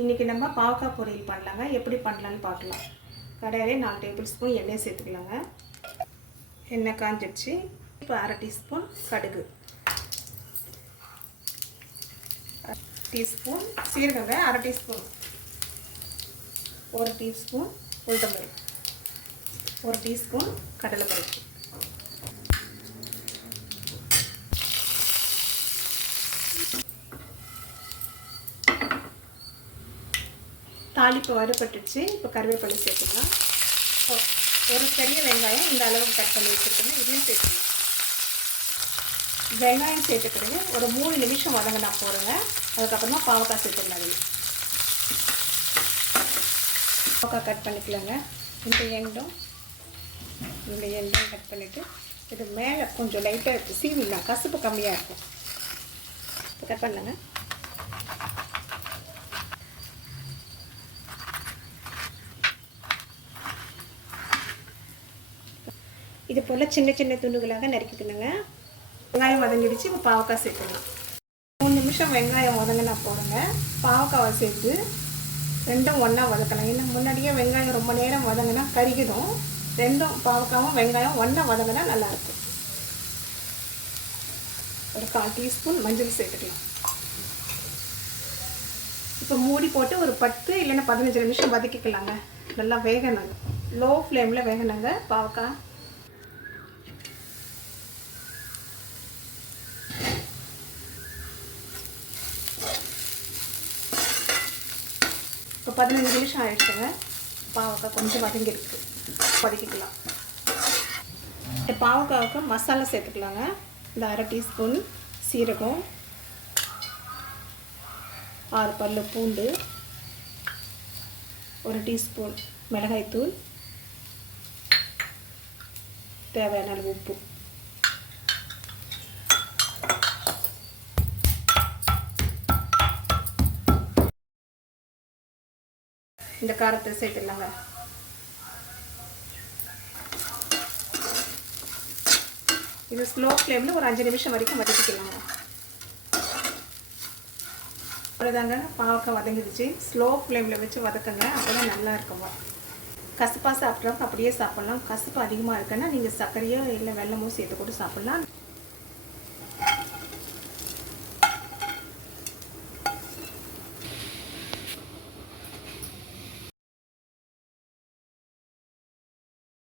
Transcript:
இன்றைக்கி நம்ம பாவக்காய் பொரியல் பண்ணலாங்க. எப்படி பண்ணலான்னு பார்க்கலாம். கடாயிலே 4 டேபிள் ஸ்பூன் எண்ணெய் சேர்த்துக்கலாங்க. எண்ணெய் காஞ்சிடுச்சு. இப்போ 1/2 டீஸ்பூன் கடுகு, டீஸ்பூன் சீரகங்க, 1/2 டீஸ்பூன், 1 டீஸ்பூன் உளுத்தம்பருப்பு, 1 டீஸ்பூன் கடலைப்பருப்பு, தாளிப்பு வறுபட்டுச்சு. இப்போ கருவேப்பிலை சேர்த்துக்கலாம். ஒரு பெரிய வெங்காயம் இந்த அளவுக்கு கட் பண்ணி வச்சுருக்கோங்க, இதையும் சேர்த்துக்கலாம். வெங்காயம் சேர்த்துக்கிறேங்க. ஒரு 3 நிமிஷம் வதங்கினா போடுங்க. அதுக்கப்புறமா பாவக்காய் சேர்த்துக்கலாம். பாவக்காய் கட் பண்ணிக்கலாங்க. இந்த எண்டும் கட் பண்ணிவிட்டு இது மேலே கொஞ்சம் லைட்டாக சீவிடலாம், கசப்பு கம்மியாக இருக்கும். இப்போ கட் பண்ணலாங்க. இது போல் சின்ன சின்ன துண்டுகளாக நறுக்கிக்கணுங்க. வெங்காயம் வதங்கிடுச்சு. இப்போ பாவக்காய் சேர்த்துக்கலாம். 3 நிமிஷம் வெங்காயம் வதங்கினா போடுங்க. பாவக்காவை சேர்த்து ரெண்டும் ஒன்றா வதக்கலாம். ஏன்னா முன்னாடியே வெங்காயம் ரொம்ப நேரம் வதங்கினா கருகிடும். ரெண்டும் பாவக்காவும் வெங்காயம் ஒன்றா வதங்கினா நல்லாயிருக்கும். ஒரு 1/4 டீஸ்பூன் மஞ்சள் சேர்த்துக்கலாம். இப்போ மூடி போட்டு ஒரு 10 இல்லைன்னா 15 நிமிஷம் வதக்கிக்கலாங்க. நல்லா வேகணுங்க. லோ ஃப்ளேமில் வேகணுங்க பாவக்காய். இப்போ 15 நிமிஷம் ஆயிடுச்சுங்க. பாவக்காய் கொஞ்சம் வதங்கிருக்கு. வதக்கிக்கலாம். இந்த பாவக்காவுக்கு மசாலா சேர்த்துக்கலாங்க. இந்த 1/2 டீஸ்பூன் சீரகம், 6 பல்லு பூண்டு, 1 டீஸ்பூன் மிளகாய்த்தூள், தேவையான அளவு உப்பு, இந்த காரத்தை சேர்த்துடலாங்க. இது ஸ்லோ ஃப்ளேமில் ஒரு 5 நிமிஷம் வரைக்கும் வதக்கிக்கலாங்க. அவ்வளோதாங்க, பாவக்காய் வதங்கிடுச்சு. ஸ்லோ ஃப்ளேமில் வச்சு வதக்குங்க. அப்போ தான் நல்லா இருக்குங்க. கசப்பாக சாப்பிட்றவங்க அப்படியே சாப்பிட்லாம். கசப்பு அதிகமாக இருக்குன்னா நீங்கள் சர்க்கரையோ இல்லை வெல்லமோ சேர்த்து கூட சாப்பிட்லாம்.